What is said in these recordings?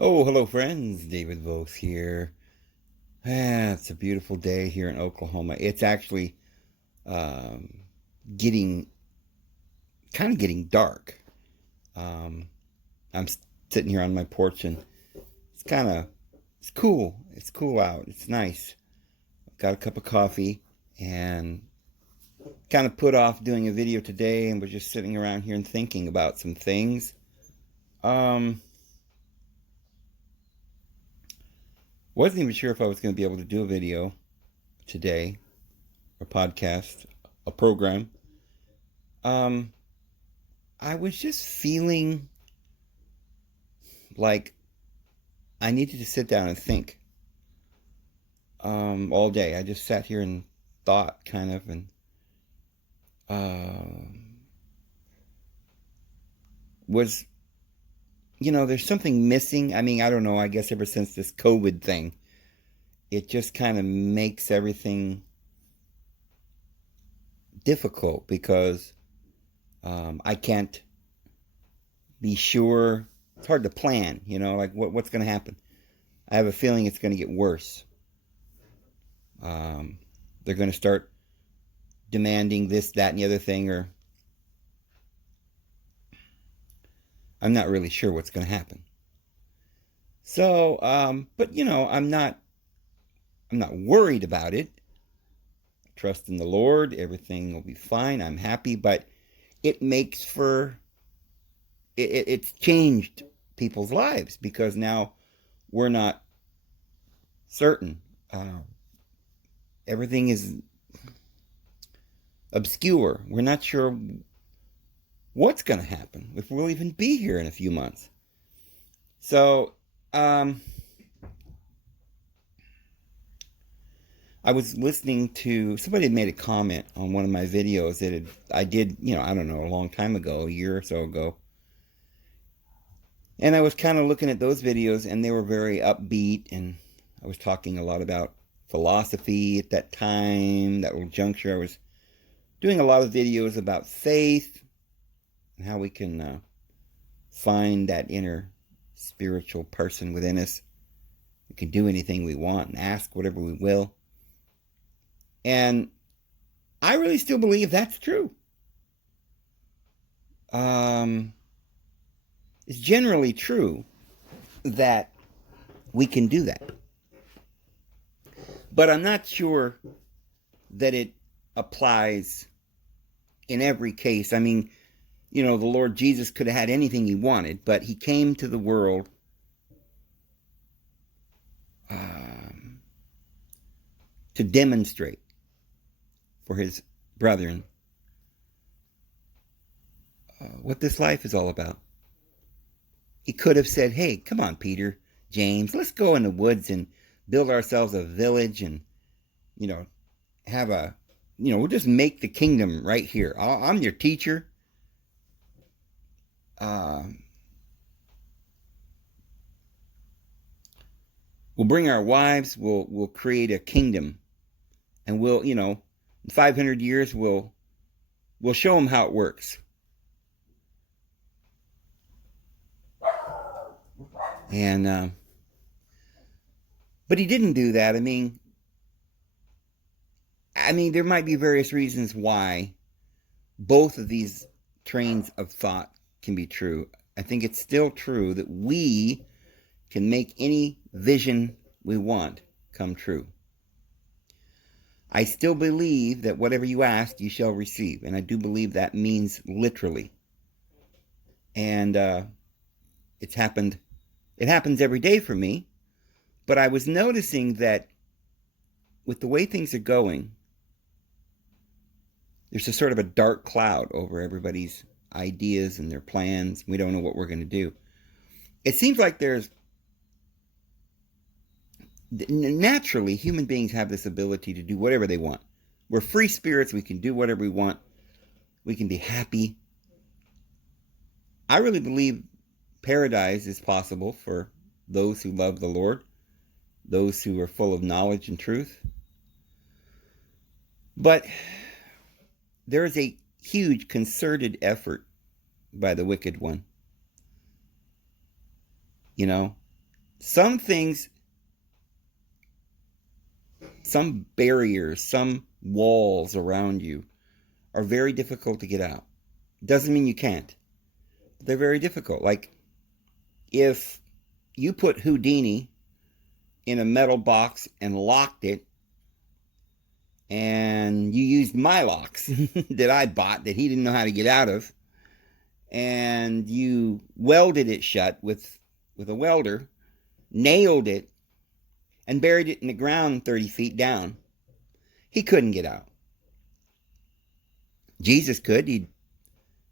Oh, hello, friends. David Vos here. It's a beautiful day here in Oklahoma. It's actually um, getting kind of getting dark. Um, I'm sitting here on my porch, and it's kind of it's cool. It's cool out. It's nice. I've got a cup of coffee and kind of put off doing a video today, and was just sitting around here and thinking about some things. Um, wasn't even sure if I was going to be able to do a video today, a podcast, a program. Um, I was just feeling like I needed to sit down and think all day. I just sat here and thought, kind of, and uh, was, there's something missing. I mean, I don't know. I guess ever since this COVID thing, it just kind of makes everything difficult because I can't be sure. It's hard to plan, like what's going to happen. I have a feeling it's going to get worse. Um, they're going to start demanding this, that, and the other thing, or I'm not really sure what's going to happen. So, but I'm not worried about it. Trust in the Lord, everything will be fine. I'm happy, but it makes for it's changed people's lives because now we're not certain. Uh, Everything is obscure. We're not sure what's going to happen, if we'll even be here in a few months. So, um, I was listening to somebody had made a comment on one of my videos I did, I don't know, a long time ago, a year or so ago. And I was kind of looking at those videos and they were very upbeat, and I was talking a lot about philosophy at that time, that little juncture. I was doing a lot of videos about faith and how we can find that inner spiritual person within us. We can do anything we want and ask whatever we will. And I really still believe that's true. Um, it's generally true that we can do that. But I'm not sure that it applies in every case. I mean, the Lord Jesus could have had anything he wanted, but he came to the world um, to demonstrate for his brethren what this life is all about. He could have said, hey, come on, Peter, James, let's go in the woods and build ourselves a village and, you know, have we'll just make the kingdom right here. I'm your teacher. Uh, we'll bring our wives. We'll create a kingdom, and in 500 years, we'll show them how it works. And but he didn't do that. I mean, there might be various reasons why both of these trains of thought can be true. I think it's still true that we can make any vision we want come true. I still believe that whatever you ask, you shall receive. And I do believe that means literally. And it's happened. It happens every day for me. But I was noticing that with the way things are going, there's a sort of a dark cloud over everybody's ideas and their plans. We don't know what we're going to do. It seems like there's naturally human beings have this ability to do whatever they want. We're free spirits. We can do whatever we want. We can be happy. I really believe paradise is possible for those who love the Lord, those who are full of knowledge and truth. But there is a huge concerted effort by the wicked one. You know, Some things, some barriers, some walls around you are very difficult to get out. Doesn't mean you can't. They're very difficult. Like if you put Houdini in a metal box and locked it, and you used my locks that I bought that he didn't know how to get out of, and you welded it shut with a welder, nailed it, and buried it in the ground 30 feet down, he couldn't get out. Jesus could. He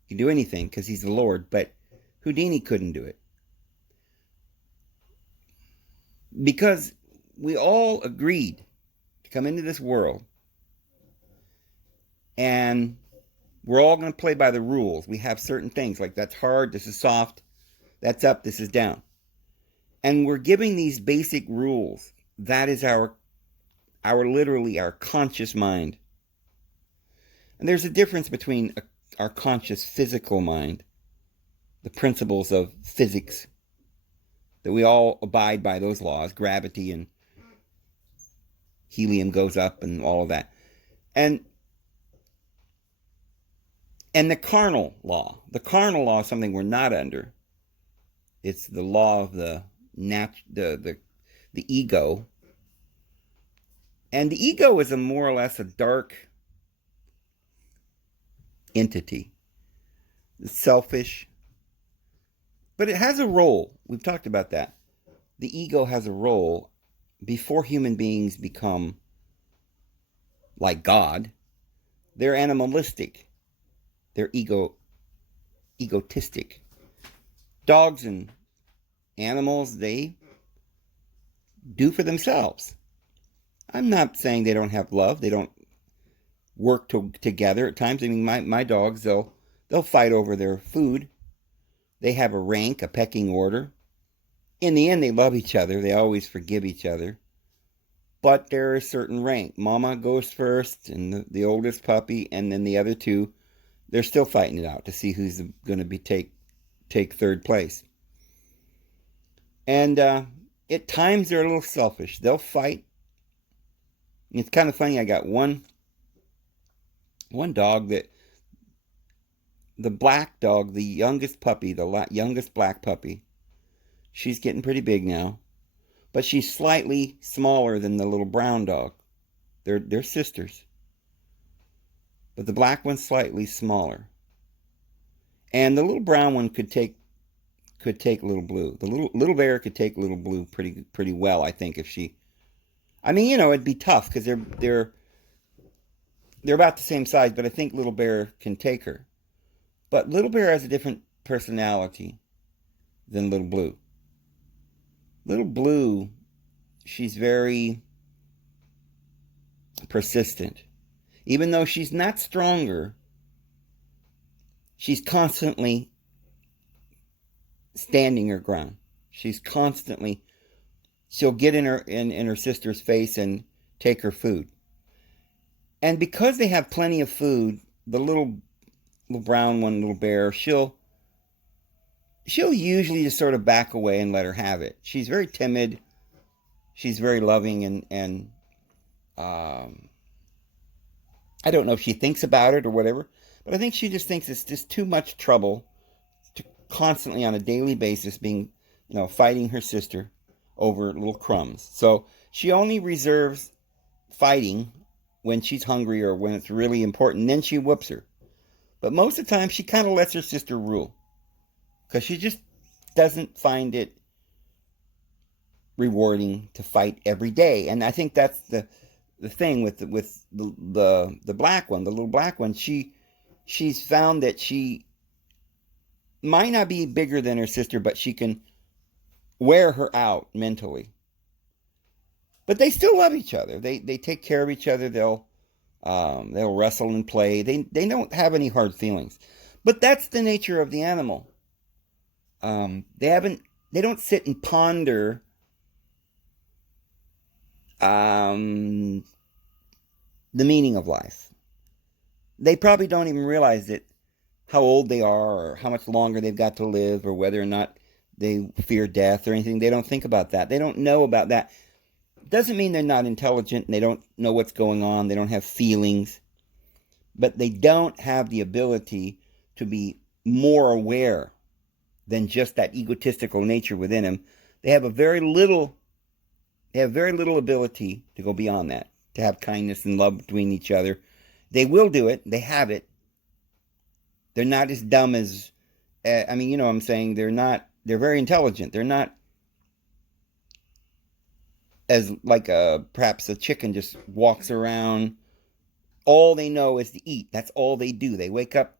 could do anything because he's the Lord, but Houdini couldn't do it. Because we all agreed to come into this world, and we're all going to play by the rules. We have certain things like that's hard, this is soft, that's up, this is down. And we're giving these basic rules. That is our literally our conscious mind. And there's a difference between our conscious physical mind, the principles of physics, that we all abide by those laws, gravity and helium goes up and all of that. And the carnal law. The carnal law is something we're not under. It's the law of the ego. And the ego is more or less a dark entity. It's selfish. But it has a role. We've talked about that. The ego has a role before human beings become like God. They're animalistic. They're egotistic. Dogs and animals, they do for themselves. I'm not saying they don't have love. They don't work together at times. I mean, my dogs, they'll fight over their food. They have a rank, a pecking order. In the end, they love each other. They always forgive each other. But there is a certain rank. Mama goes first, and the oldest puppy, and then the other two, they're still fighting it out to see who's going to take third place. And at times they're a little selfish. They'll fight. It's kind of funny. I got one dog that, the black dog, the youngest puppy, the youngest black puppy, she's getting pretty big now, but she's slightly smaller than the little brown dog. They're sisters, but the black one's slightly smaller, and the little brown one could take Little Blue. The little bear could take Little Blue pretty well, I think. If she, I mean, it'd be tough because they're about the same size, but I think Little Bear can take her. But Little Bear has a different personality than Little Blue. Little Blue, she's very persistent. Even though she's not stronger, she's constantly standing her ground. She'll get in her sister's face and take her food. And because they have plenty of food, the little brown one, Little Bear, she'll usually just sort of back away and let her have it. She's very timid. She's very loving, and I don't know if she thinks about it or whatever, but I think she just thinks it's just too much trouble to constantly on a daily basis being, fighting her sister over little crumbs. So she only reserves fighting when she's hungry or when it's really important. Then she whoops her. But most of the time, she kind of lets her sister rule, because she just doesn't find it rewarding to fight every day. And I think that's the thing with the black one, the little black one. She's found that she might not be bigger than her sister, but she can wear her out mentally. But they still love each other. They take care of each other. They'll wrestle and play. They don't have any hard feelings. But that's the nature of the animal. They don't sit and ponder the meaning of life. They probably don't even realize how old they are, or how much longer they've got to live, or whether or not they fear death or anything. They don't think about that. They don't know about that. Doesn't mean they're not intelligent and they don't know what's going on. They don't have feelings. But they don't have the ability to be more aware than just that egotistical nature within them. They have very little ability to go beyond that, to have kindness and love between each other. They will do it. They have it. They're not as dumb as, you know what I'm saying? They're very intelligent. They're not as like perhaps a chicken just walks around. All they know is to eat. That's all they do. They wake up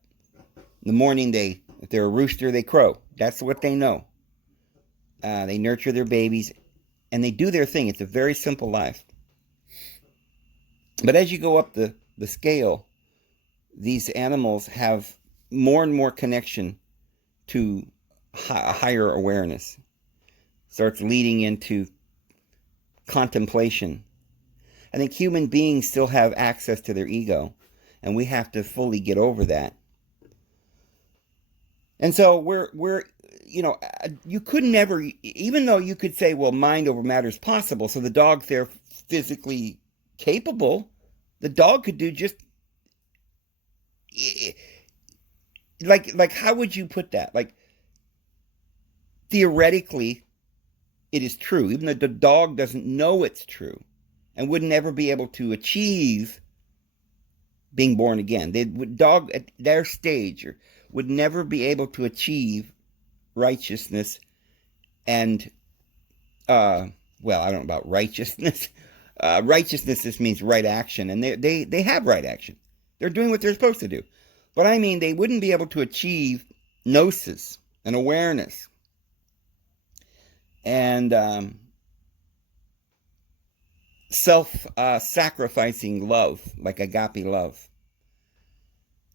in the morning. If they're a rooster, they crow. That's what they know. They nurture their babies, and they do their thing. It's a very simple life. But as you go up the scale, these animals have more and more connection to a higher awareness. Starts leading into contemplation. I think human beings still have access to their ego, and we have to fully get over that. And so we're you could never, even though you could say, well, mind over matter is possible, so the dog, they're physically capable, the dog could do just, like how would you put that? Like, theoretically, it is true, even though the dog doesn't know it's true and would never be able to achieve being born again. Dog at their stage would never be able to achieve righteousness and, I don't know about righteousness. Righteousness just means right action, and they have right action. They're doing what they're supposed to do. But I mean, they wouldn't be able to achieve gnosis and awareness and self-sacrificing love, like agape love.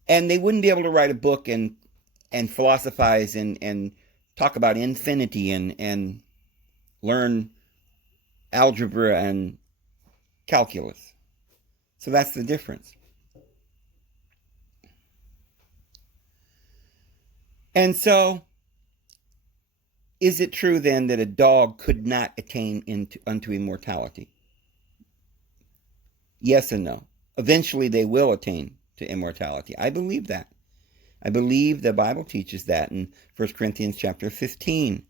And they wouldn't be able to write a book and philosophize and talk about infinity and learn algebra and calculus. So that's the difference. And so, is it true then that a dog could not attain unto immortality? Yes and no. Eventually they will attain to immortality. I believe that. I believe the Bible teaches that in 1 Corinthians chapter 15,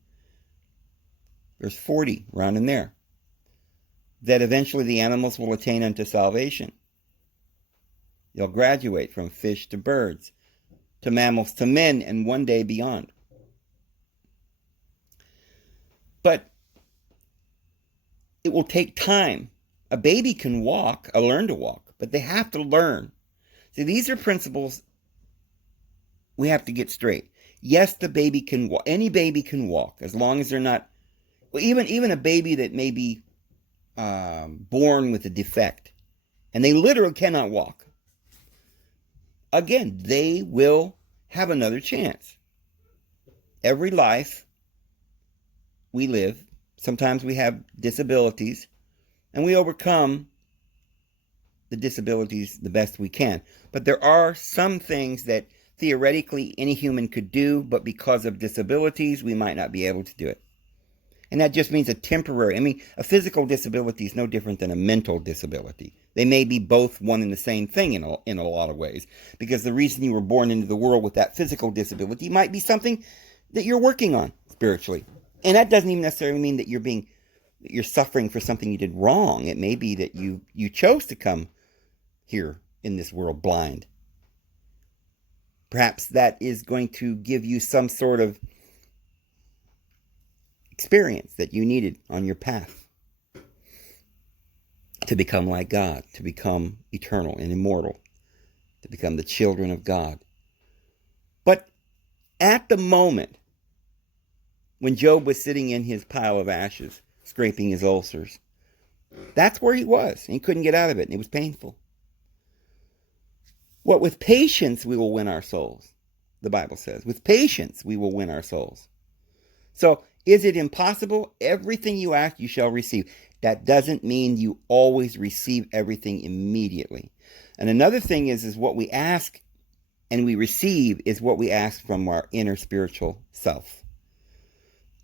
verse 40, around in there, that eventually the animals will attain unto salvation. They'll graduate from fish to birds, to mammals to men, and one day beyond. But it will take time. A baby can walk, learn to walk, but they have to learn. See, these are principles we have to get straight. Yes, the baby can walk. Any baby can walk, as long as they're not, well, even a baby that may be born with a defect, and they literally cannot walk. Again, they will have another chance. Every life we live, sometimes we have disabilities, and we overcome the disabilities the best we can. But there are some things that theoretically any human could do, but because of disabilities, we might not be able to do it. And that just means a physical disability is no different than a mental disability. They may be both one and the same thing in a lot of ways, because the reason you were born into the world with that physical disability might be something that you're working on spiritually. And that doesn't even necessarily mean that you're suffering for something you did wrong. It may be that you chose to come here in this world blind. Perhaps that is going to give you some sort of experience that you needed on your path to become like God, to become eternal and immortal, to become the children of God. But at the moment when Job was sitting in his pile of ashes, scraping his ulcers, that's where he was, and he couldn't get out of it, and it was painful. What with patience we will win our souls, the Bible says. With patience we will win our souls. So, is it impossible? Everything you ask, you shall receive. That doesn't mean you always receive everything immediately. And another thing is what we ask and we receive is what we ask from our inner spiritual self.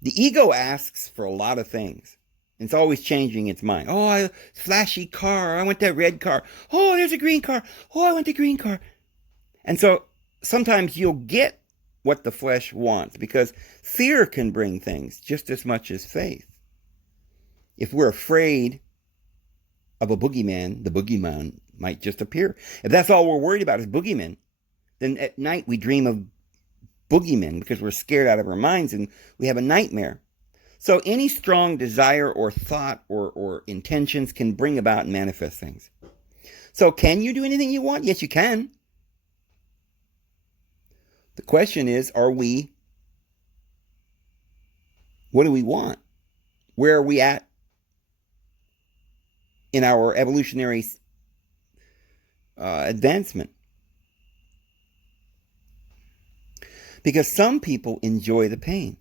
The ego asks for a lot of things. It's always changing its mind. Oh, flashy car. I want that red car. Oh, there's a green car. Oh, I want the green car. And so sometimes you'll get what the flesh wants because fear can bring things just as much as faith. If we're afraid of a boogeyman, the boogeyman might just appear. If that's all we're worried about is boogeymen, then at night we dream of boogeymen because we're scared out of our minds and we have a nightmare. So any strong desire or thought or intentions can bring about and manifest things. So can you do anything you want? Yes, you can. The question is, what do we want? Where are we at in our evolutionary advancement? Because some people enjoy the pain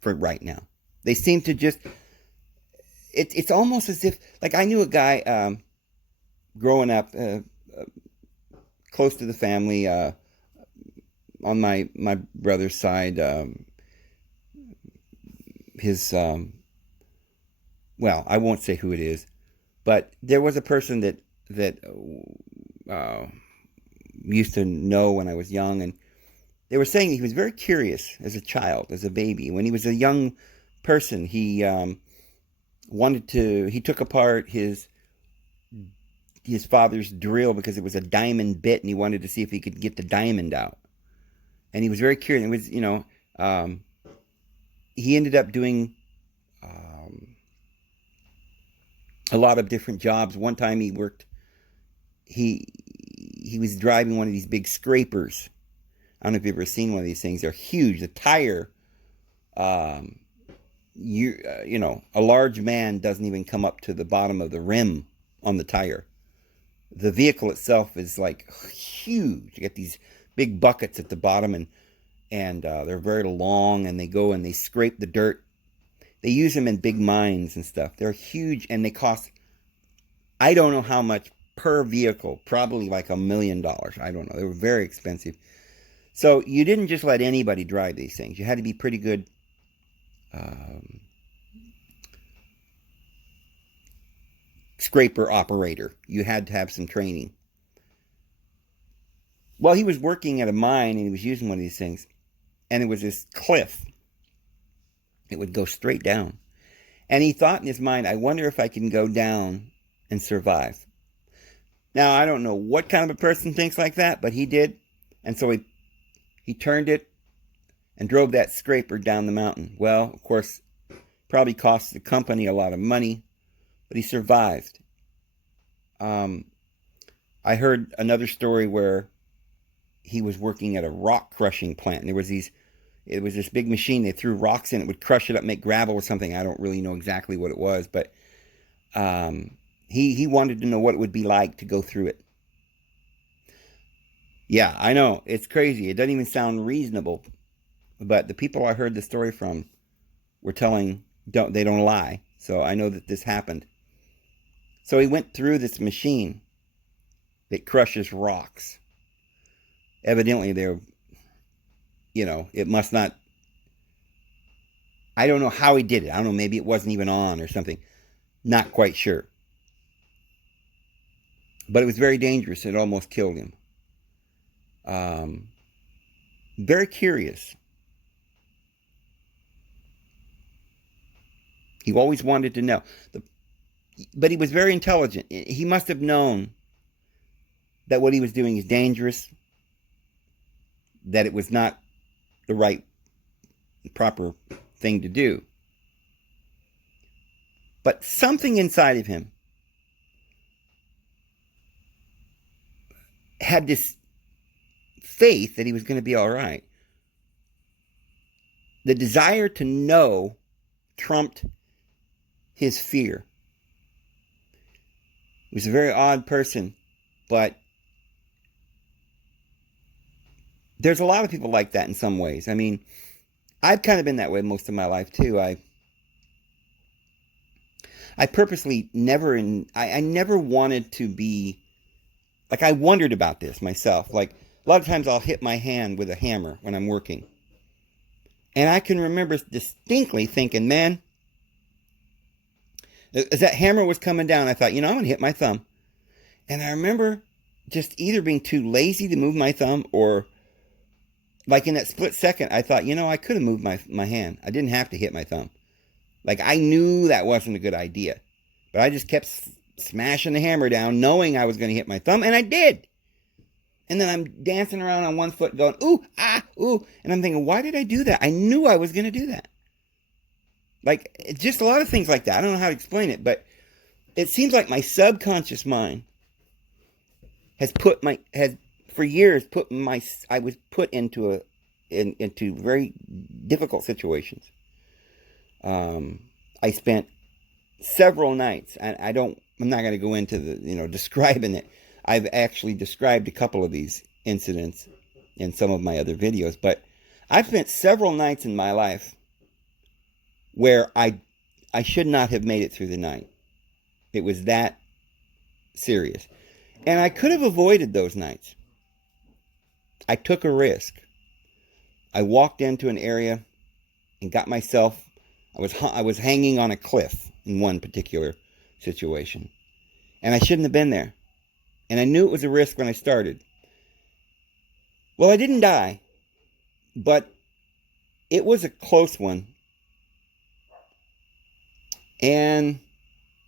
for right now. They seem to just, it's almost as if, like I knew a guy growing up close to the family on my brother's side. Well, I won't say who it is, but there was a person that used to know when I was young, and they were saying he was very curious as a child, as a baby. When he was a young person, he took apart his father's drill because it was a diamond bit, and he wanted to see if he could get the diamond out. And he was very curious. It was, he ended up doing a lot of different jobs. One time he was driving one of these big scrapers. I don't know if you've ever seen one of these things. They're huge. The tire, a large man doesn't even come up to the bottom of the rim on the tire. The vehicle itself is like huge. You get these big buckets at the bottom, and they're very long, and they go and they scrape the dirt. They use them in big mines and stuff. They're huge, and they cost, I don't know how much per vehicle, probably like $1 million. I don't know. They were very expensive. So you didn't just let anybody drive these things. You had to be pretty good scraper operator. You had to have some training. Well, he was working at a mine, and he was using one of these things, and there was this cliff. It would go straight down. And he thought in his mind, I wonder if I can go down and survive. Now, I don't know what kind of a person thinks like that, but he did. And so he turned it and drove that scraper down the mountain. Well, of course, probably cost the company a lot of money, but he survived. I heard another story where he was working at a rock crushing plant, and it was this big machine. They threw rocks in, it would crush it up, make gravel or something. I don't really know exactly what it was, but he wanted to know what it would be like to go through it. Yeah, I know, it's crazy. It doesn't even sound reasonable, but the people I heard the story from were telling, they don't lie. So I know that this happened. So he went through this machine that crushes rocks. Evidently, it must not, I don't know how he did it. I don't know, maybe it wasn't even on or something. Not quite sure. But it was very dangerous. It almost killed him. Very curious. He always wanted to know. But he was very intelligent. He must have known that what he was doing is dangerous, that it was not the proper thing to do. But something inside of him had this faith that he was going to be all right. The desire to know trumped his fear. He was a very odd person, but there's a lot of people like that in some ways. I mean, I've kind of been that way most of my life too. I purposely I never wanted to be, like, I wondered about this myself. Like, a lot of times I'll hit my hand with a hammer when I'm working. And I can remember distinctly thinking, man, as that hammer was coming down, I thought, I'm going to hit my thumb. And I remember just either being too lazy to move my thumb, or like in that split second, I thought, I could have moved my hand. I didn't have to hit my thumb. Like, I knew that wasn't a good idea. But I just kept smashing the hammer down, knowing I was going to hit my thumb, and I did. And then I'm dancing around on one foot going, ooh, ah, ooh. And I'm thinking, why did I do that? I knew I was going to do that. Like, just a lot of things like that. I don't know how to explain it, but it seems like my subconscious mind has for years I was put into very difficult situations. I spent several nights, and I'm not going to go into describing it. I've actually described a couple of these incidents in some of my other videos, but I've spent several nights in my life where I should not have made it through the night. It was that serious. And I could have avoided those nights. I took a risk. I walked into an area and got myself, I was hanging on a cliff in one particular situation. And I shouldn't have been there. And I knew it was a risk when I started. Well, I didn't die, but it was a close one. And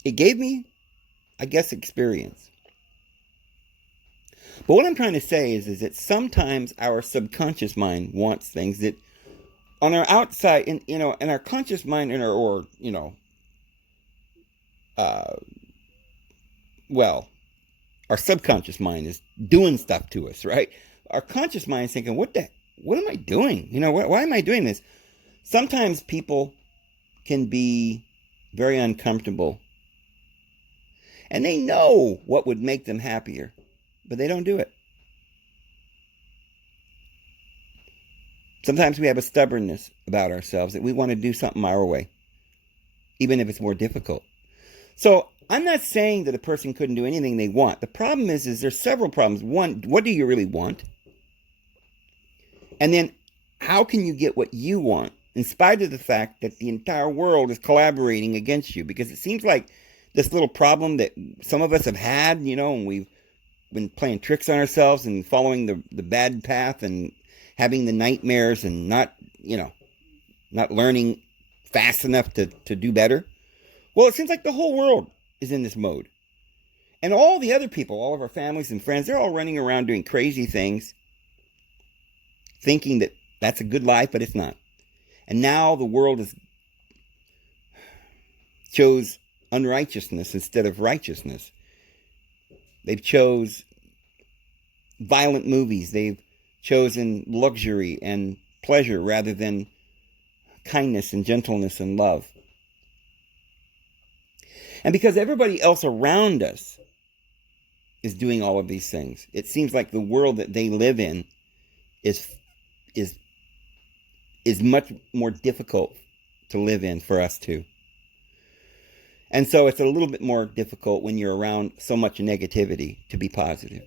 it gave me, I guess, experience. But what I'm trying to say is that sometimes our subconscious mind wants things that on our outside, in our conscious mind, our subconscious mind is doing stuff to us, right? Our conscious mind is thinking, what am I doing? Why am I doing this? Sometimes people can be very uncomfortable, and they know what would make them happier, but they don't do it. Sometimes we have a stubbornness about ourselves that we want to do something our way, even if it's more difficult. So I'm not saying that a person couldn't do anything they want. The problem is there's several problems. One, what do you really want? And then how can you get what you want in spite of the fact that the entire world is collaborating against you? Because it seems like this little problem that some of us have had, and we've been playing tricks on ourselves and following the bad path and having the nightmares and not learning fast enough to do better. Well, it seems like the whole world is in this mode. And all the other people, all of our families and friends, they're all running around doing crazy things, thinking that that's a good life, but it's not. And now the world chose unrighteousness instead of righteousness. They've chose violent movies. They've chosen luxury and pleasure rather than kindness and gentleness and love. And because everybody else around us is doing all of these things, it seems like the world that they live in is much more difficult to live in for us too. And so it's a little bit more difficult when you're around so much negativity to be positive.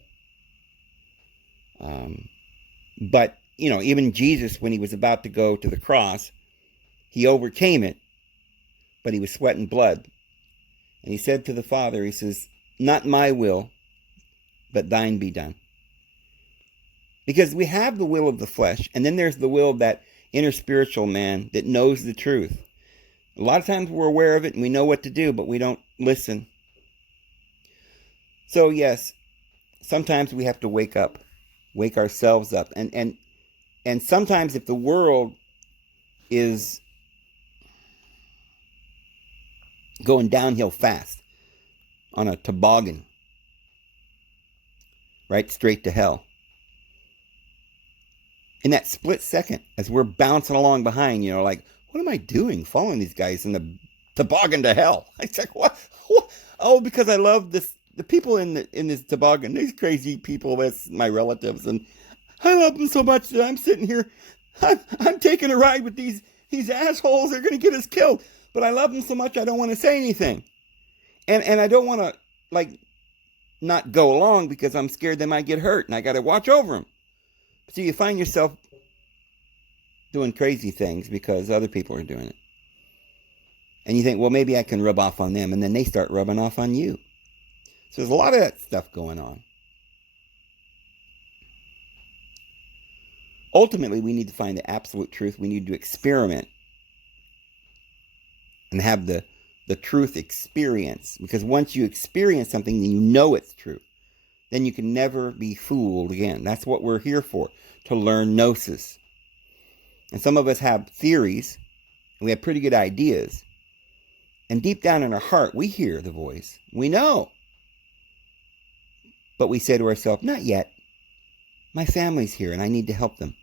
But, even Jesus, when he was about to go to the cross, he overcame it, but he was sweating blood. And he said to the Father, he says, not my will, but thine be done. Because we have the will of the flesh, and then there's the will of that inner spiritual man that knows the truth. A lot of times we're aware of it and we know what to do, but we don't listen. So yes, sometimes we have to wake ourselves up. And sometimes if the world is going downhill fast on a toboggan, right straight to hell, in that split second, as we're bouncing along behind, like, what am I doing following these guys in the toboggan to hell? It's like, what? Oh, because I love the people in this toboggan, these crazy people, that's my relatives, and I love them so much that I'm sitting here, I'm taking a ride with these assholes. They're going to get us killed. But I love them so much I don't want to say anything. And I don't want to, not go along because I'm scared they might get hurt and I got to watch over them. So you find yourself doing crazy things because other people are doing it. And you think, well, maybe I can rub off on them, and then they start rubbing off on you. So there's a lot of that stuff going on. Ultimately, we need to find the absolute truth. We need to experiment and have the truth experience. Because once you experience something, then you know it's true. Then you can never be fooled again. That's what we're here for, to learn gnosis. And some of us have theories, and we have pretty good ideas. And deep down in our heart, we hear the voice. We know. But we say to ourselves, not yet. My family's here, and I need to help them.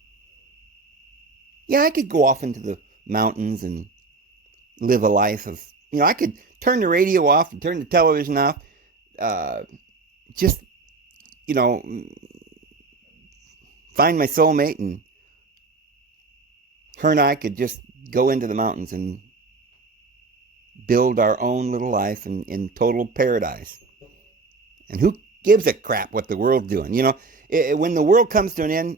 Yeah, I could go off into the mountains and live a life of, I could turn the radio off and turn the television off. Just, find my soulmate, and her and I could just go into the mountains and build our own little life in total paradise. And who gives a crap what the world's doing? When the world comes to an end,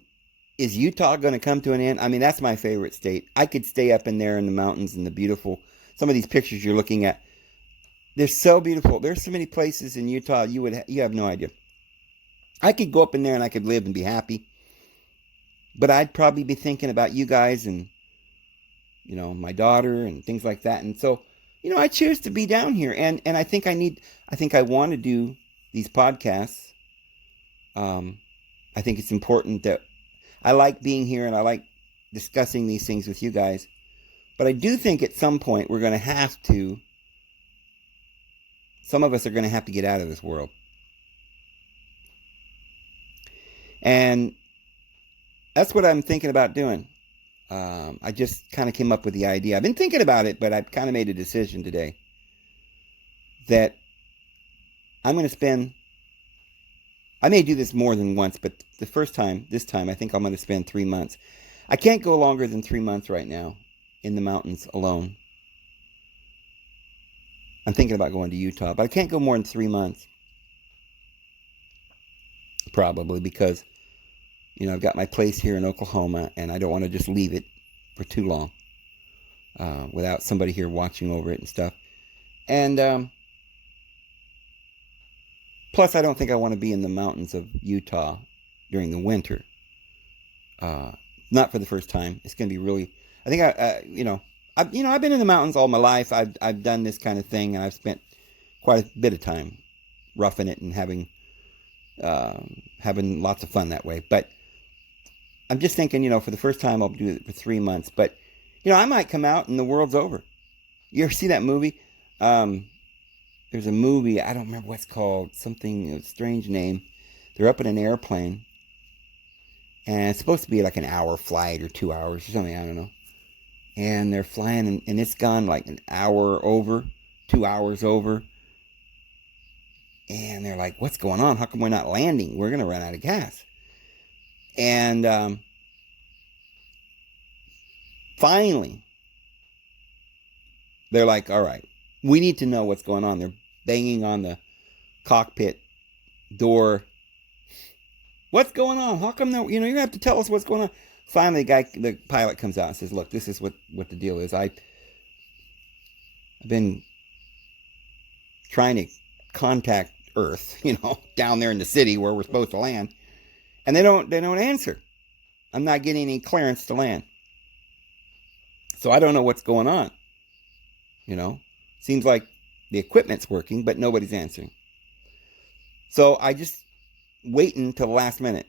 is Utah going to come to an end? I mean, that's my favorite state. I could stay up in there in the mountains and the beautiful, some of these pictures you're looking at, they're so beautiful. There's so many places in Utah you have no idea. I could go up in there and I could live and be happy. But I'd probably be thinking about you guys and, my daughter and things like that. And so, I choose to be down here. And I think I want to do these podcasts. I think it's important that I like being here and I like discussing these things with you guys. But I do think at some point we're going to have to, some of us are going to have to get out of this world. And that's what I'm thinking about doing. I just kind of came up with the idea. I've been thinking about it, but I've kind of made a decision today that I'm going to spend, I may do this more than once, but this time, I think I'm going to spend 3 months. I can't go longer than 3 months right now in the mountains alone. I'm thinking about going to Utah, but I can't go more than 3 months. Probably because, I've got my place here in Oklahoma, and I don't want to just leave it for too long without somebody here watching over it and stuff. And plus, I don't think I want to be in the mountains of Utah during the winter. Not for the first time. It's going to be really. I think I've been in the mountains all my life. I've done this kind of thing, and I've spent quite a bit of time roughing it and having lots of fun that way. But I'm just thinking, for the first time, I'll do it for 3 months. But I might come out and the world's over. You ever see that movie? There's a movie, I don't remember what it's called, something, a strange name. They're up in an airplane, and it's supposed to be like an hour flight or 2 hours or something, I don't know. And they're flying, and it's gone like an hour over, 2 hours over. And they're like, what's going on? How come we're not landing? We're going to run out of gas. And finally, they're like, all right, we need to know what's going on. They're banging on the cockpit door. What's going on? How come you're going to have to tell us what's going on? Finally, the pilot comes out and says, look, this is what the deal is. I've been trying to contact Earth, down there in the city where we're supposed to land. And they don't answer. I'm not getting any clearance to land. So I don't know what's going on. Seems like the equipment's working, but nobody's answering. So I just waiting until the last minute,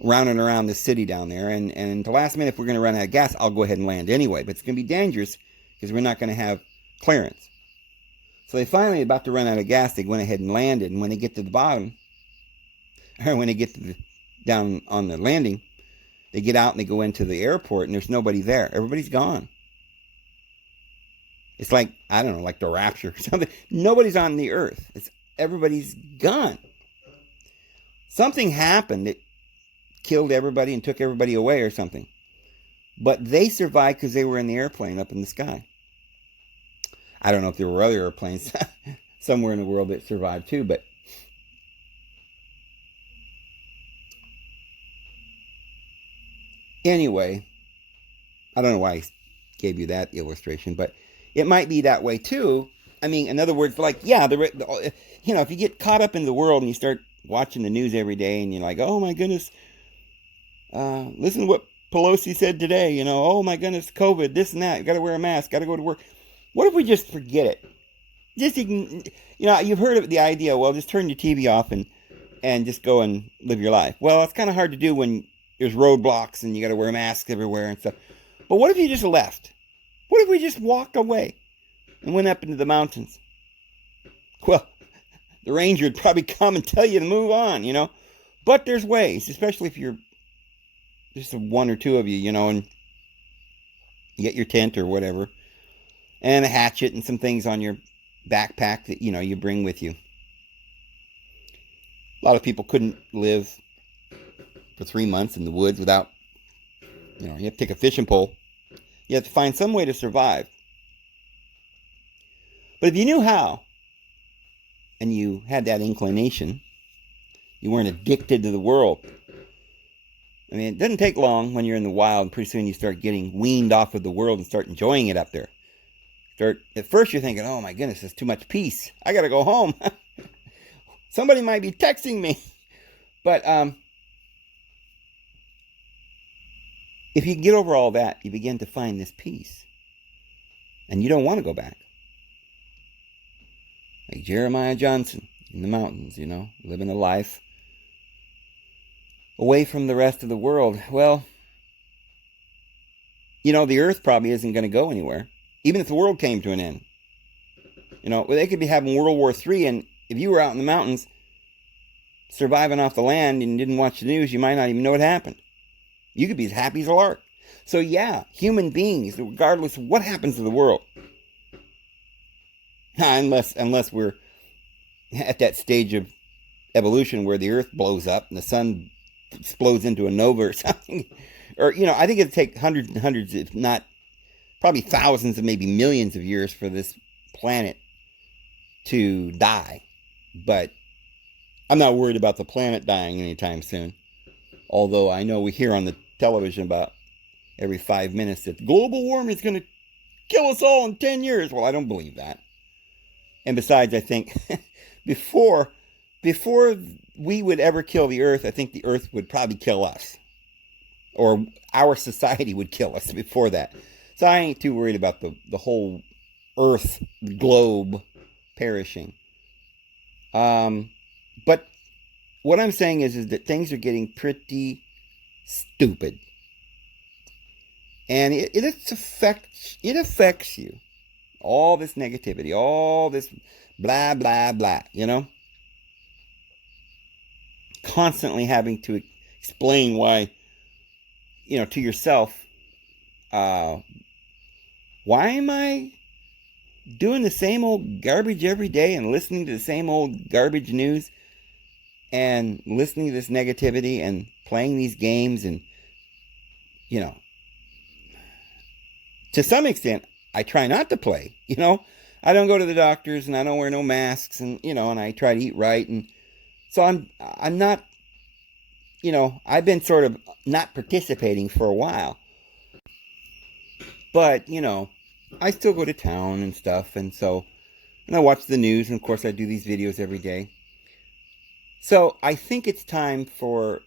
rounding around the city down there, and the last minute, if we're going to run out of gas, I'll go ahead and land anyway. But it's going to be dangerous because we're not going to have clearance. So they finally, about to run out of gas, they went ahead and landed. And when they get to the bottom, or when they get to down on the landing, they get out and they go into the airport, and there's nobody there. Everybody's gone. It's like, I don't know, like the rapture or something. Nobody's on the earth. Everybody's gone. Something happened that killed everybody and took everybody away or something. But they survived because they were in the airplane up in the sky. I don't know if there were other airplanes somewhere in the world that survived too, but Anyway, I don't know why I gave you that illustration, but it might be that way too. I mean, in other words, like, yeah, if you get caught up in the world and you start watching the news every day and you're like, oh my goodness, listen to what Pelosi said today, oh my goodness, COVID, this and that, you got to wear a mask, got to go to work. What if we just forget it? You've heard of the idea, well, just turn your TV off and just go and live your life. Well, it's kind of hard to do when there's roadblocks and you got to wear masks everywhere and stuff. But what if you just left? What if we just walked away and went up into the mountains? Well, the ranger would probably come and tell you to move on, But there's ways, especially if you're just one or two of you, and you get your tent or whatever, and a hatchet and some things on your backpack that, you bring with you. A lot of people couldn't live for 3 months in the woods without, you have to take a fishing pole. You have to find some way to survive. But if you knew how, and you had that inclination, you weren't addicted to the world. I mean, it doesn't take long when you're in the wild, and pretty soon you start getting weaned off of the world and start enjoying it up there. At first you're thinking, oh my goodness, there's too much peace. I got to go home. Somebody might be texting me. But if you get over all that, you begin to find this peace. And you don't want to go back. Like Jeremiah Johnson in the mountains, living a life away from the rest of the world. Well, the earth probably isn't going to go anywhere. Even if the world came to an end. They could be having World War III, and if you were out in the mountains surviving off the land and didn't watch the news, you might not even know what happened. You could be as happy as a lark. So yeah, human beings, regardless of what happens to the world, unless we're at that stage of evolution where the earth blows up and the sun explodes into a nova or something, or I think it'd take hundreds and hundreds, if not probably thousands and maybe millions of years for this planet to die. But I'm not worried about the planet dying anytime soon. Although I know we hear on the television about every 5 minutes that global warming is going to kill us all in 10 years. Well, I don't believe that. And besides, I think before we would ever kill the earth, I think the earth would probably kill us. Or our society would kill us before that. So I ain't too worried about the whole earth globe perishing. But what I'm saying is that things are getting pretty stupid. And it affects you. All this negativity, all this blah, blah, blah, Constantly having to explain why, to yourself, why am I doing the same old garbage every day and listening to the same old garbage news and listening to this negativity and playing these games and, to some extent, I try not to play, I don't go to the doctors and I don't wear no masks and, and I try to eat right. And so I'm not, I've been sort of not participating for a while. But, I still go to town and stuff. And I watch the news. And of course, I do these videos every day. So I think it's time for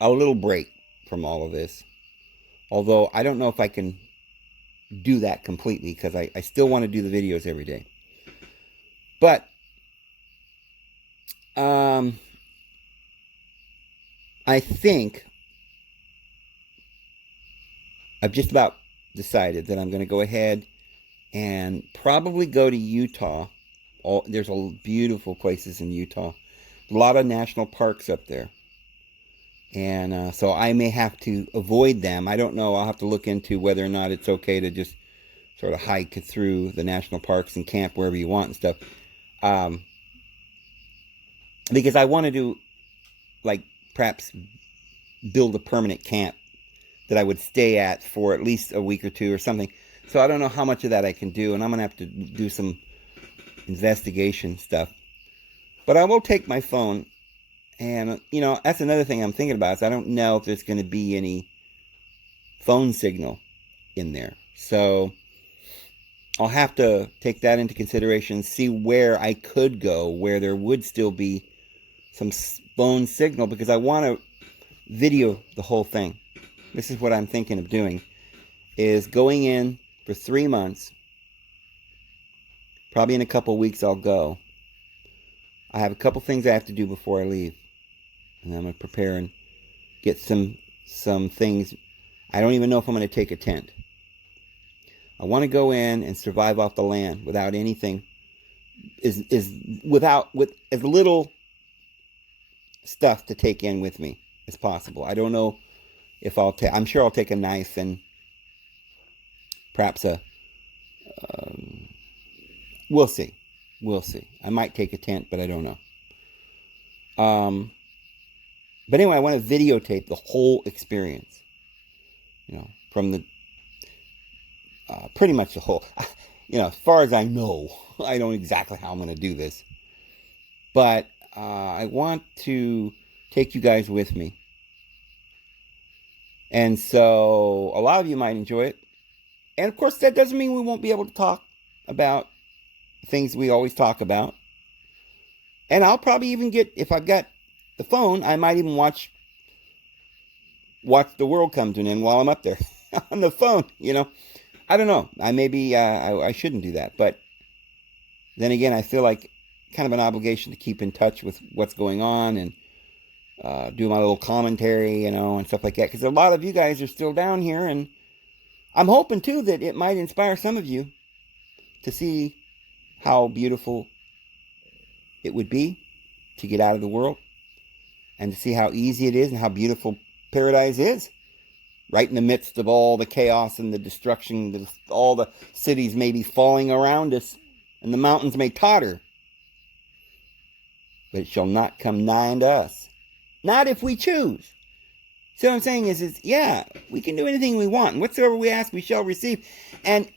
a little break from all of this. Although I don't know if I can do that completely because I still want to do the videos every day. But I think I've just about decided that I'm going to go ahead and probably go to Utah. There's beautiful places in Utah. A lot of national parks up there. And so I may have to avoid them. I don't know. I'll have to look into whether or not it's okay to just sort of hike through the national parks and camp wherever you want and stuff. Because I want to do, like, perhaps build a permanent camp that I would stay at for at least a week or two or something. So I don't know how much of that I can do, and I'm going to have to do some investigation stuff. But I will take my phone, and, that's another thing I'm thinking about, is I don't know if there's going to be any phone signal in there. So I'll have to take that into consideration, see where I could go, where there would still be some phone signal, because I want to video the whole thing. This is what I'm thinking of doing, is going in for 3 months. Probably in a couple of weeks I'll go. I have a couple things I have to do before I leave. And I'm going to prepare and get some things. I don't even know if I'm going to take a tent. I want to go in and survive off the land without anything, with as little stuff to take in with me as possible. I don't know if I'm sure I'll take a knife and perhaps we'll see. I might take a tent, but I don't know. But anyway, I want to videotape the whole experience. From the pretty much the whole. As far as I know, I don't know exactly how I'm going to do this, but I want to take you guys with me. And so a lot of you might enjoy it. And of course, that doesn't mean we won't be able to talk about things we always talk about. And I'll probably even if I've got the phone, I might even watch the world come to an end while I'm up there on the phone, I don't know. I shouldn't do that. But then again, I feel like kind of an obligation to keep in touch with what's going on and do my little commentary, and stuff like that. Because a lot of you guys are still down here, and I'm hoping too that it might inspire some of you to see how beautiful it would be to get out of the world, and to see how easy it is and how beautiful paradise is. Right in the midst of all the chaos and the destruction, all the cities may be falling around us, and the mountains may totter, but it shall not come nigh unto us. Not if we choose. So what I'm saying is we can do anything we want. And whatsoever we ask, we shall receive. And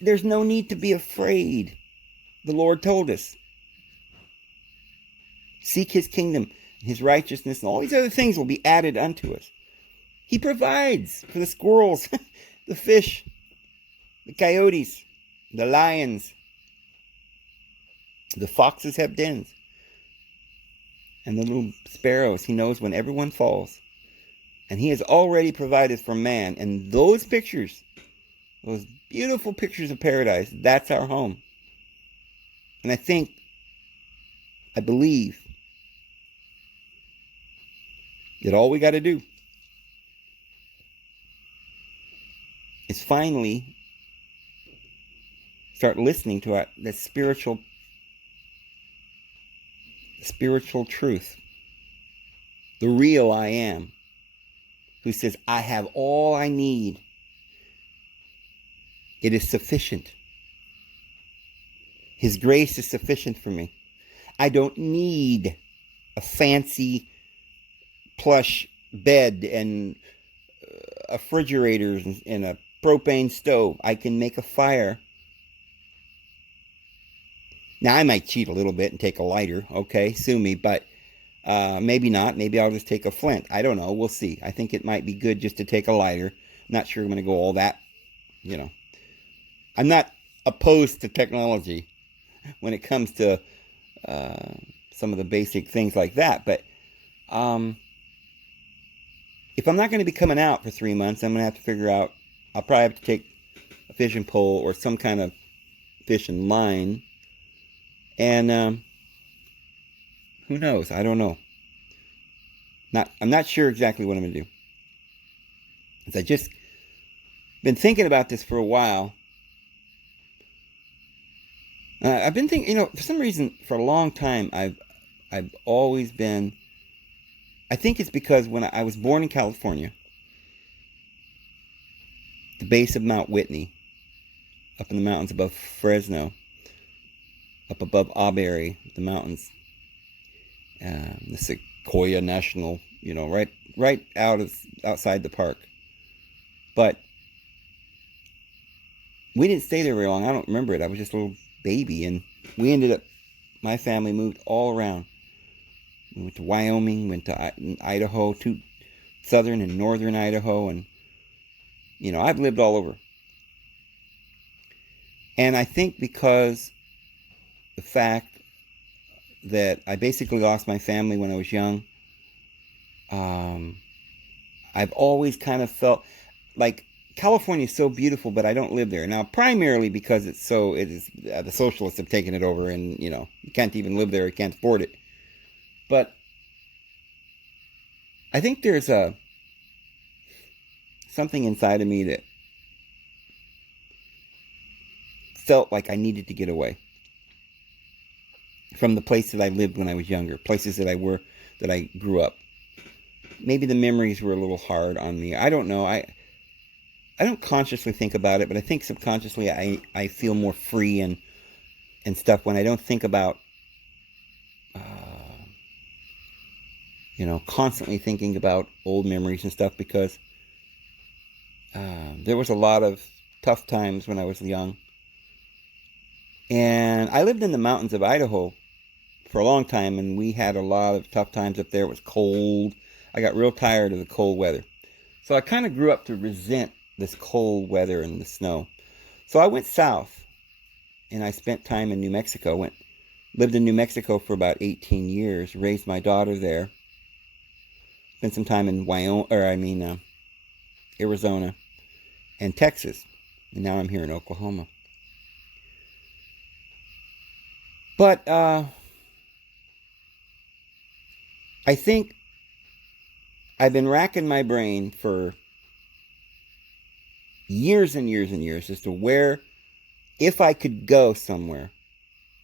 there's no need to be afraid. The Lord told us. Seek His kingdom, His righteousness, and all these other things will be added unto us. He provides for the squirrels, the fish, the coyotes, the lions. The foxes have dens. And the little sparrows. He knows when everyone falls. And He has already provided for man. And those pictures, those beautiful pictures of paradise, that's our home. And I believe that all we got to do is finally start listening to the spiritual truth, the real I am, who says, I have all I need. It is sufficient. His grace is sufficient for me. I don't need a fancy plush bed and a refrigerator and a propane stove. I can make a fire. Now, I might cheat a little bit and take a lighter. Okay, sue me, but maybe not. Maybe I'll just take a flint. I don't know. We'll see. I think it might be good just to take a lighter. I'm not sure I'm going to go all that, I'm not opposed to technology when it comes to some of the basic things like that. But if I'm not going to be coming out for 3 months, I'm going to have to figure out, I'll probably have to take a fishing pole or some kind of fishing line. And who knows? I don't know. I'm not sure exactly what I'm going to do. I just been thinking about this for a while. I've been thinking, for some reason, for a long time, I've always been. I think it's because when I was born in California, the base of Mount Whitney, up in the mountains above Fresno, up above Auberry, the mountains, the Sequoia National, right outside the park. But we didn't stay there very long. I don't remember it. I was just a little baby, and we ended up, my family moved all around. We went to Wyoming, went to Idaho, to southern and northern Idaho, and I've lived all over. And I think because the fact that I basically lost my family when I was young, I've always kind of felt like California is so beautiful, but I don't live there. Now, primarily because the socialists have taken it over, and, you can't even live there, you can't afford it. But I think there's something inside of me that felt like I needed to get away from the place that I lived when I was younger, places that I grew up. Maybe the memories were a little hard on me. I don't know. I don't consciously think about it, but I think subconsciously I feel more free and stuff when I don't think about, constantly thinking about old memories and stuff, because there was a lot of tough times when I was young. And I lived in the mountains of Idaho for a long time, and we had a lot of tough times up there. It was cold. I got real tired of the cold weather. So I kind of grew up to resent this cold weather and the snow. So I went south, and I spent time in New Mexico. Lived in New Mexico for about 18 years, raised my daughter there. Spent some time in Arizona and Texas. And now I'm here in Oklahoma. But I think I've been racking my brain for years and years and years as to where, if I could go somewhere,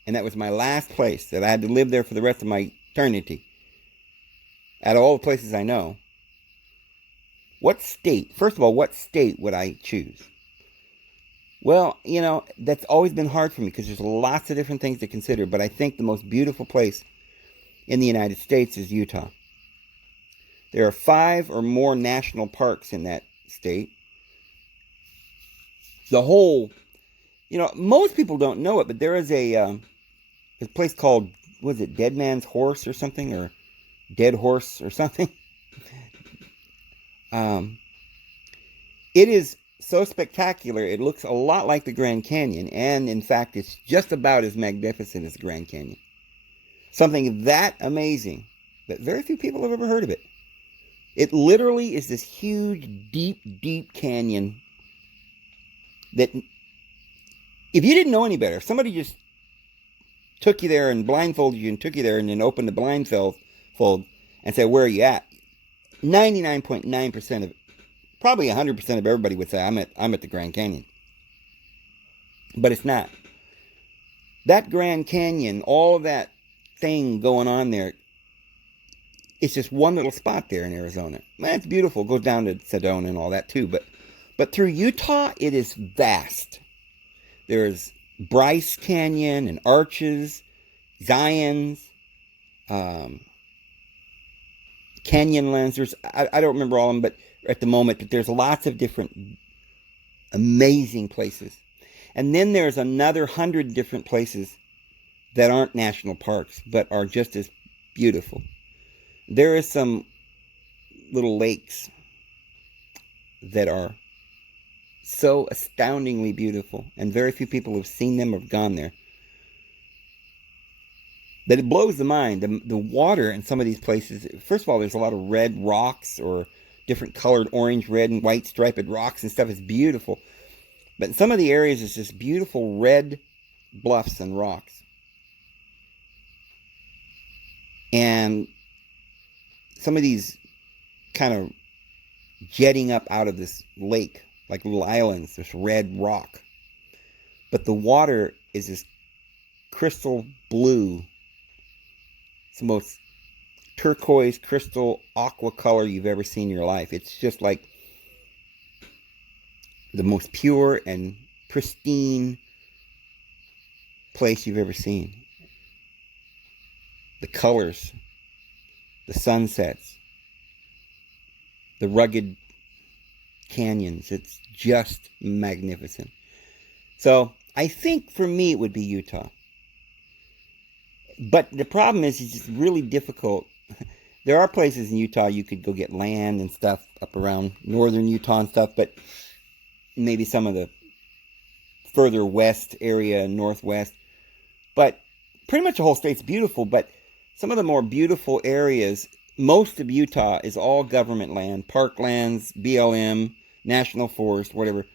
and that was my last place, that I had to live there for the rest of my eternity, out of all the places I know, first of all, what state would I choose? Well, that's always been hard for me because there's lots of different things to consider, but I think the most beautiful place in the United States is Utah. There are 5 or more national parks in that state. The whole, most people don't know it, but there is a place called, was it Dead Man's Horse or something, or Dead Horse or something? It is so spectacular, it looks a lot like the Grand Canyon, and in fact, it's just about as magnificent as the Grand Canyon. Something that amazing that very few people have ever heard of it. It literally is this huge, deep, deep canyon that, if you didn't know any better, if somebody just took you there and blindfolded you and took you there and then opened the blindfold and said, where are you at? 99.9% of it, probably 100% of everybody would say, I'm at the Grand Canyon. But it's not. That Grand Canyon, all of that thing going on there, it's just one little spot there in Arizona. Man, it's beautiful. It goes down to Sedona and all that too. But through Utah, it is vast. There's Bryce Canyon and Arches, Zions, Canyonlands. I don't remember all of them, but at the moment, but there's lots of different amazing places. And then there's another 100 different places that aren't national parks, but are just as beautiful. There are some little lakes that are so astoundingly beautiful, and very few people have seen them or gone there, that it blows the mind. The water in some of these places, first of all, there's a lot of red rocks, or different colored orange, red, and white striped rocks and stuff. It's beautiful. But in some of the areas, it's just beautiful red bluffs and rocks. And some of these kind of jetting up out of this lake, like little islands, this red rock. But the water is this crystal blue. It's the most turquoise, crystal, aqua color you've ever seen in your life. It's just like the most pure and pristine place you've ever seen. The colors, the sunsets, the rugged canyons. It's just magnificent. So I think for me it would be Utah. But the problem is it's just really difficult. There are places in Utah you could go get land and stuff up around northern Utah and stuff, but maybe some of the further west area, northwest. But pretty much the whole state's beautiful, but some of the more beautiful areas, most of Utah is all government land, parklands, BLM, National Forest, whatever.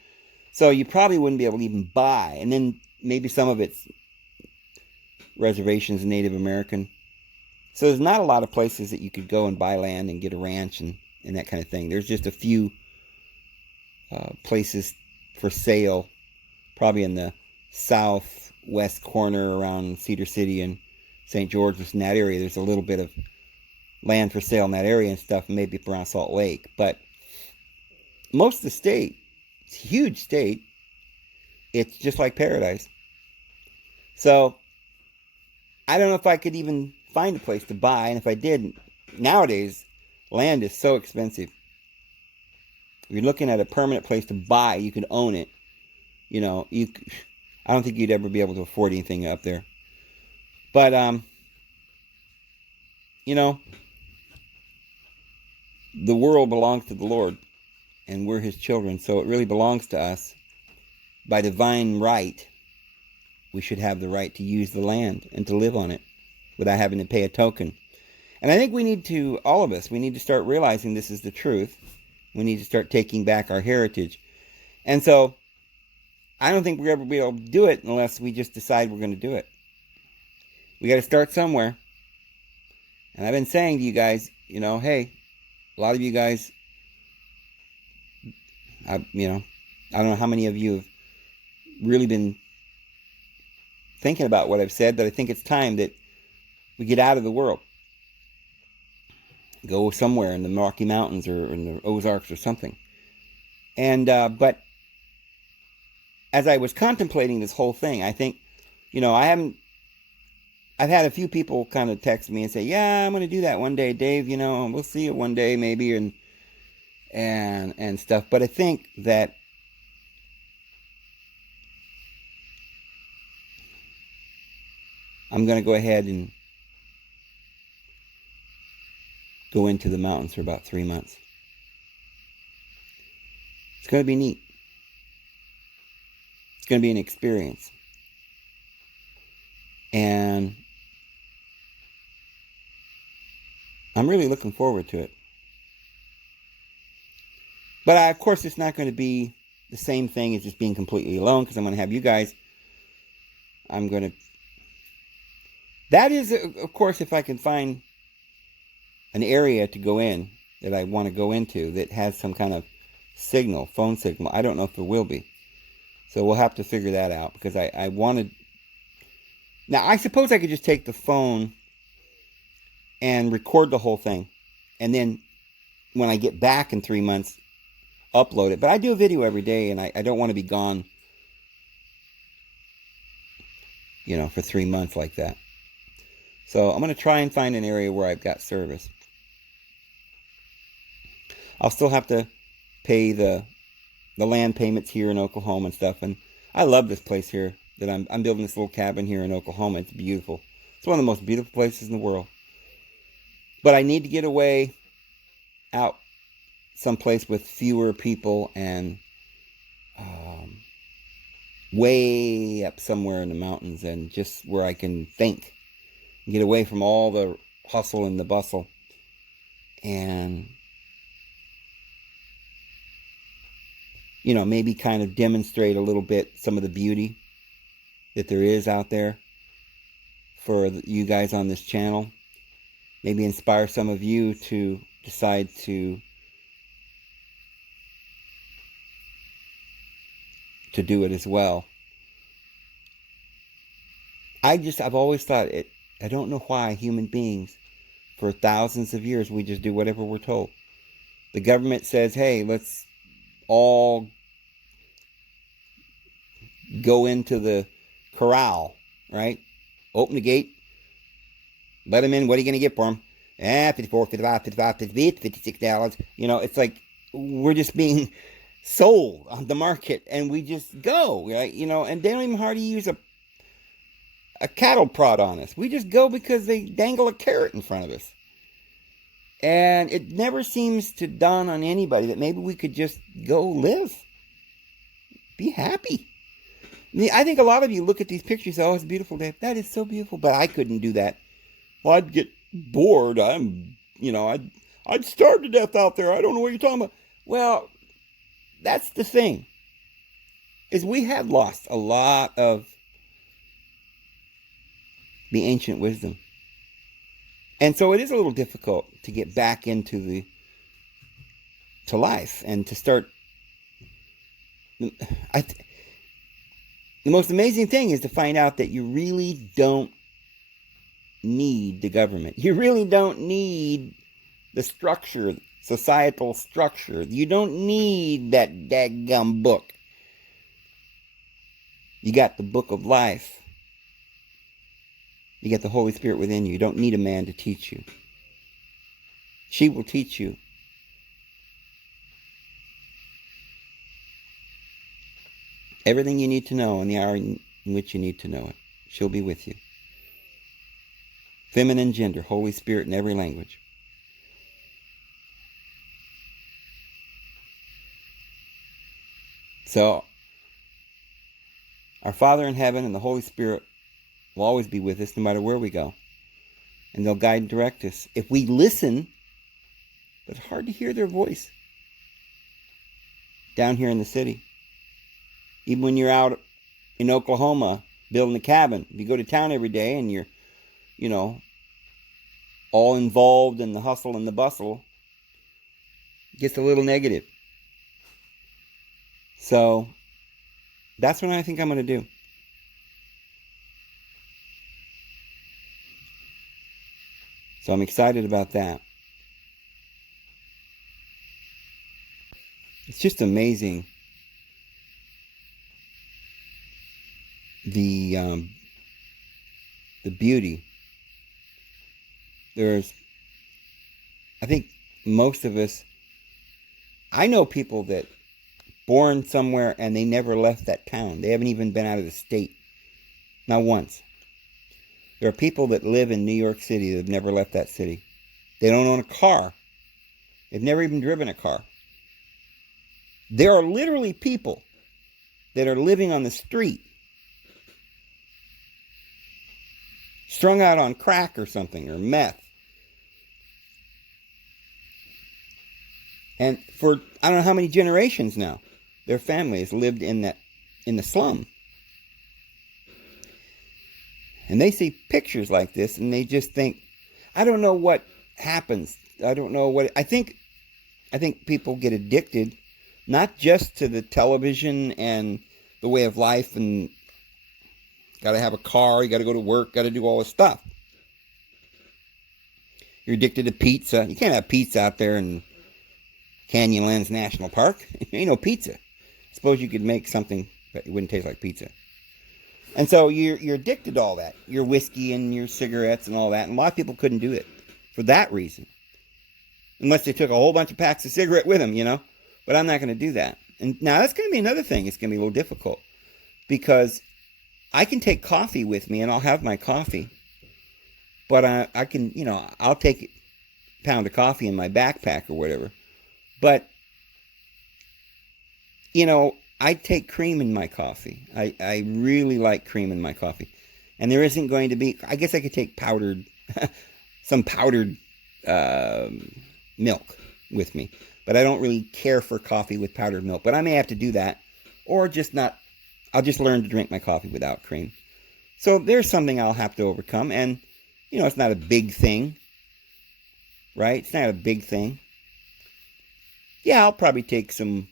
So you probably wouldn't be able to even buy. And then maybe some of it's reservations, Native American. So there's not a lot of places that you could go and buy land and get a ranch and that kind of thing. There's just a few places for sale, probably in the southwest corner around Cedar City and St. George's. In that area, there's a little bit of land for sale in that area and stuff, maybe around Salt Lake. But most of the state, it's a huge state. It's just like paradise. So I don't know if I could even find a place to buy, and if I did, nowadays land is so expensive. If you're looking at a permanent place to buy, you could own it. I don't think you'd ever be able to afford anything up there. But the world belongs to the Lord, and we're His children, so it really belongs to us. By divine right, we should have the right to use the land and to live on it without having to pay a token. And I think we need to, all of us, we need to start realizing this is the truth. We need to start taking back our heritage. And so, I don't think we'll ever be able to do it unless we just decide we're going to do it. We got to start somewhere. And I've been saying to you guys, hey, a lot of you guys, I don't know how many of you have really been thinking about what I've said, but I think it's time that we get out of the world. Go somewhere in the Rocky Mountains or in the Ozarks or something. And, but as I was contemplating this whole thing, I think, I've had a few people kind of text me and say, yeah, I'm going to do that one day, Dave, we'll see it one day maybe, and stuff. But I think that I'm going to go ahead and go into the mountains for about 3 months. It's going to be neat. It's going to be an experience. And I'm really looking forward to it. But of course, it's not going to be the same thing as just being completely alone, because I'm going to have you guys. That is, of course, if I can find an area to go in that I want to go into that has some kind of signal, phone signal. I don't know if there will be. So we'll have to figure that out, because I wanted... Now, I suppose I could just take the phone and record the whole thing, and then when I get back in 3 months, upload it. But I do a video every day, and I don't want to be gone, for 3 months like that. So I'm going to try and find an area where I've got service. I'll still have to pay the land payments here in Oklahoma and stuff. And I love this place here that I'm building this little cabin here in Oklahoma. It's beautiful. It's one of the most beautiful places in the world. But I need to get away out someplace with fewer people and way up somewhere in the mountains, and just where I can think. Get away from all the hustle and the bustle. And, maybe kind of demonstrate a little bit some of the beauty that there is out there for you guys on this channel. Maybe inspire some of you to decide to do it as well. I've always thought it. I don't know why human beings, for thousands of years, we just do whatever we're told. The government says, hey, let's all go into the corral, right? Open the gate, let them in. What are you going to get for them? $54, $55, $58, $56. It's like we're just being sold on the market, and we just go, right? And they don't even hardly use a cattle prod on us. We just go because they dangle a carrot in front of us. And it never seems to dawn on anybody that maybe we could just go live. Be happy. I think a lot of you look at these pictures and say, oh, it's beautiful, Dave. That is so beautiful, but I couldn't do that. Well, I'd get bored. I'd starve to death out there. I don't know what you're talking about. Well, that's the thing, is we have lost a lot of the ancient wisdom. And so it is a little difficult to get back into life and to start. The most amazing thing is to find out that you really don't need the government. You really don't need the structure, societal structure. You don't need that daggum book. You got the book of life. You got the Holy Spirit within you. You don't need a man to teach you. She will teach you. Everything you need to know in the hour in which you need to know it. She'll be with you. Feminine gender, Holy Spirit in every language. So, our Father in heaven and the Holy Spirit will always be with us no matter where we go. And they'll guide and direct us. If we listen, but it's hard to hear their voice down here in the city. Even when you're out in Oklahoma building a cabin, if you go to town every day and you're, all involved in the hustle and the bustle, it gets a little negative. So, that's what I think I'm going to do. So I'm excited about that. It's just amazing the beauty. I think most of us, I know people that born somewhere and they never left that town. They haven't even been out of the state. Not once. There are people that live in New York City that have never left that city. They don't own a car. They've never even driven a car. There are literally people that are living on the street, strung out on crack or something, or meth. And for I don't know how many generations now, their family has lived in the slum. And they see pictures like this and they just think, I don't know what happens. I don't know what I think people get addicted not just to the television and the way of life and got to have a car, you got to go to work, got to do all this stuff. You're addicted to pizza. You can't have pizza out there in Canyonlands National Park. Ain't no pizza. Suppose you could make something that wouldn't taste like pizza. And so you're addicted to all that. Your whiskey and your cigarettes and all that. And a lot of people couldn't do it for that reason. Unless they took a whole bunch of packs of cigarette with them, But I'm not going to do that. And now that's going to be another thing. It's going to be a little difficult. Because I can take coffee with me and I'll have my coffee. But I can, I'll take a pound of coffee in my backpack or whatever. But, I take cream in my coffee. I really like cream in my coffee. And there isn't going to be, I guess I could take some powdered milk with me. But I don't really care for coffee with powdered milk. But I may have to do that. Or just not, I'll just learn to drink my coffee without cream. So there's something I'll have to overcome. And, it's not a big thing. Right? It's not a big thing. Yeah, I'll probably take some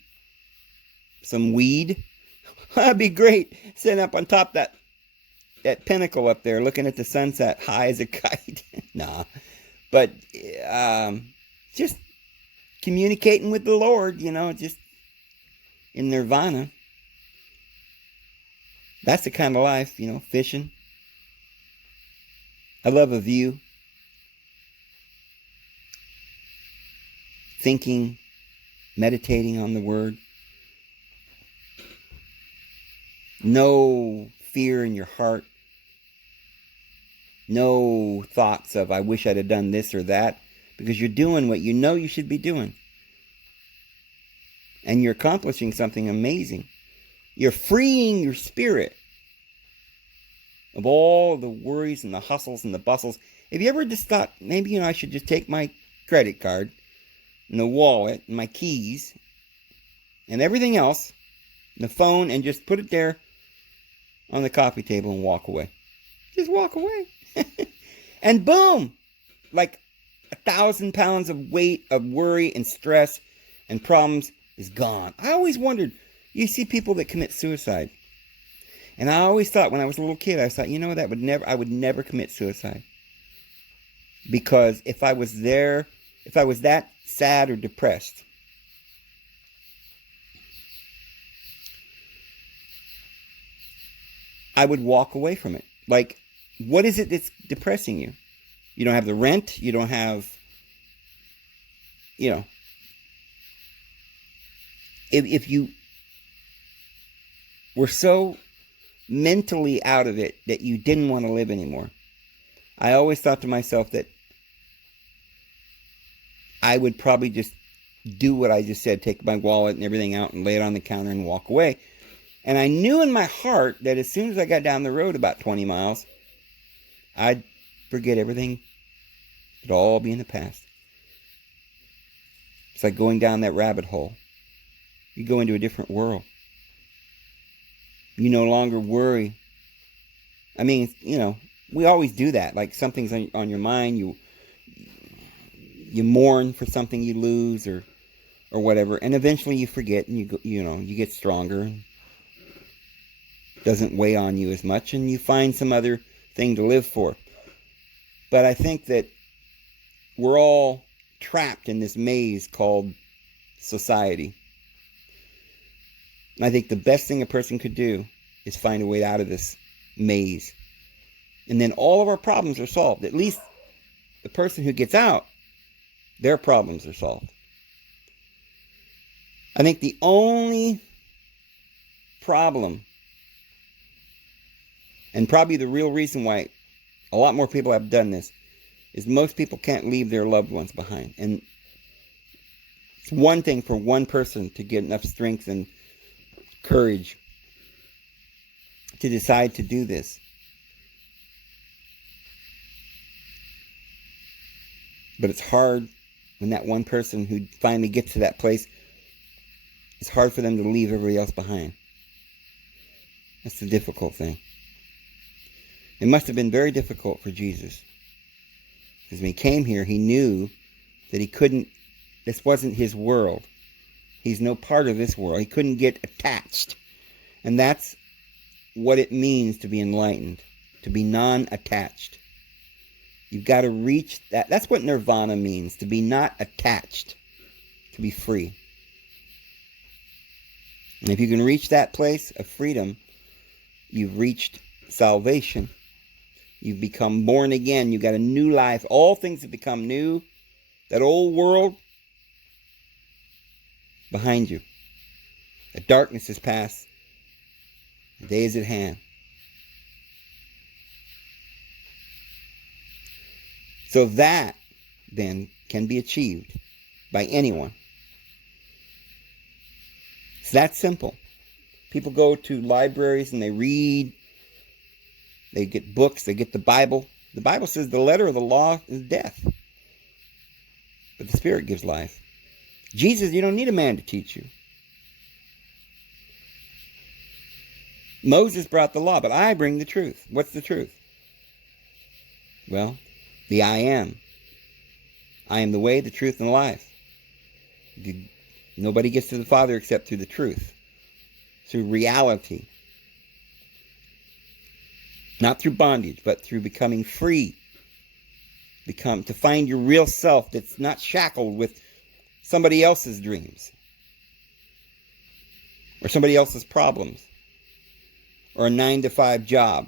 weed. That'd be great. Sitting up on top that pinnacle up there, looking at the sunset, high as a kite. Nah. But just communicating with the Lord, just in nirvana. That's the kind of life, fishing. I love a view. Thinking, meditating on the Word. No fear in your heart. No thoughts of, I wish I'd have done this or that. Because you're doing what you know you should be doing. And you're accomplishing something amazing. You're freeing your spirit of all the worries and the hustles and the bustles. Have you ever just thought, maybe, I should just take my credit card and the wallet and my keys and everything else, the phone, and just put it there on the coffee table and walk away? Just walk away. And boom! Like 1,000 pounds of weight of worry and stress and problems is gone. I always wondered, you see people that commit suicide. And I always thought, when I was a little kid, I thought, I would never commit suicide. Because if I was that sad or depressed, I would walk away from it. Like, what is it that's depressing you? You don't have the rent. You don't have, if you were so mentally out of it that you didn't want to live anymore, I always thought to myself that I would probably just do what I just said, take my wallet and everything out and lay it on the counter and walk away. And I knew in my heart that as soon as I got down the road about 20 miles, I'd forget everything. It'd all be in the past. It's like going down that rabbit hole. You go into a different world. You no longer worry. I mean, we always do that. Like, something's on your mind. You mourn for something you lose or whatever, and eventually you forget, and you get stronger. And doesn't weigh on you as much, and you find some other thing to live for. But I think that we're all trapped in this maze called society. And I think the best thing a person could do is find a way out of this maze. And then all of our problems are solved. At least the person who gets out, their problems are solved. I think the only problem, and probably the real reason why a lot more people have done this, is most people can't leave their loved ones behind. And it's one thing for one person to get enough strength and courage to decide to do this. But it's hard when that one person who finally gets to that place, it's hard for them to leave everybody else behind. That's the difficult thing. It must have been very difficult for Jesus. Because when he came here, he knew that he couldn't, this wasn't his world. He's no part of this world. He couldn't get attached. And that's what it means to be enlightened, to be non-attached. You've got to reach that. That's what nirvana means, to be not attached, to be free. And if you can reach that place of freedom, you've reached salvation. You've become born again. You've got a new life. All things have become new. That old world, behind you. The darkness is past. The day is at hand. So that, then, can be achieved by anyone. It's that simple. People go to libraries and they read. They get books. They get the Bible. The Bible says the letter of the law is death. But the Spirit gives life. Jesus, you don't need a man to teach you. Moses brought the law, but I bring the truth. What's the truth? Well, the I am. I am the way, the truth, and the life. Nobody gets to the Father except through the truth. Through reality. Not through bondage, but through becoming free. To find your real self that's not shackled with somebody else's dreams. Or somebody else's problems. Or a 9-to-5 job.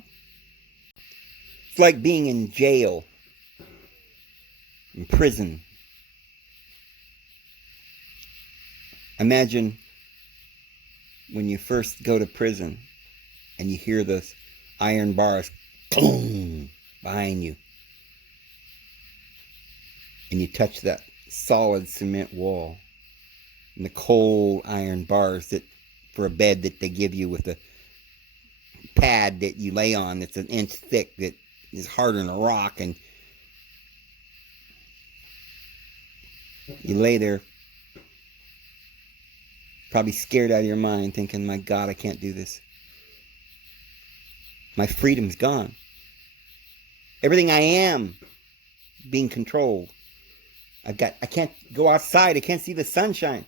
It's like being in jail. In prison. Imagine when you first go to prison and you hear those iron bars boom behind you. And you touch that solid cement wall. And the cold iron bars that for a bed that they give you with a pad that you lay on that's an inch thick that is harder than a rock, and you lay there probably scared out of your mind thinking, my God, I can't do this. My freedom's gone. Everything I am being controlled. I can't go outside. I can't see the sunshine.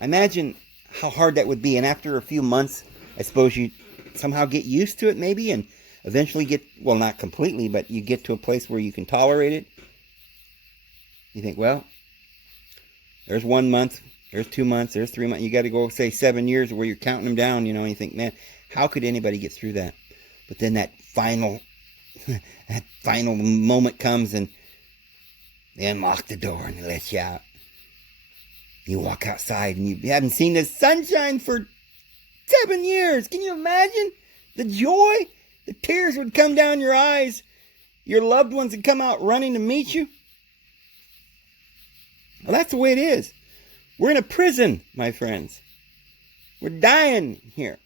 Imagine how hard that would be. And after a few months, I suppose you somehow get used to it maybe, and eventually get, well, not completely, but you get to a place where you can tolerate it. You think, well, there's 1 month, there's 2 months, there's 3 months. You got to go, say, 7 years where you're counting them down, and you think, man, how could anybody get through that? But then that final moment comes, and they unlock the door and they let you out. You walk outside and you haven't seen the sunshine for 7 years. Can you imagine the joy? The tears would come down your eyes. Your loved ones would come out running to meet you. Well, that's the way it is. We're in a prison, my friends. We're dying here.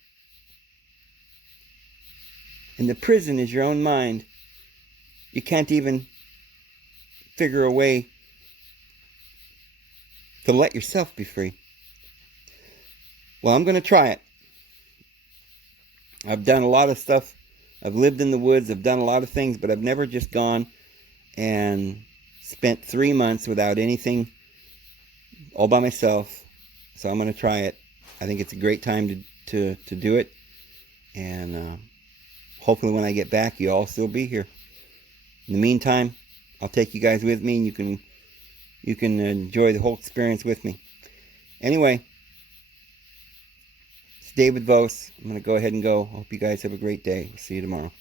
And the prison is your own mind. You can't even figure a way to let yourself be free. Well, I'm going to try it. I've done a lot of stuff. I've lived in the woods. I've done a lot of things, but I've never just gone and spent 3 months without anything, all by myself. So I'm going to try it. I think it's a great time to do it. And hopefully when I get back, you all still be here. In the meantime, I'll take you guys with me, and you can enjoy the whole experience with me. Anyway, it's David Vos. I'm going to go ahead and go. I hope you guys have a great day. See you tomorrow.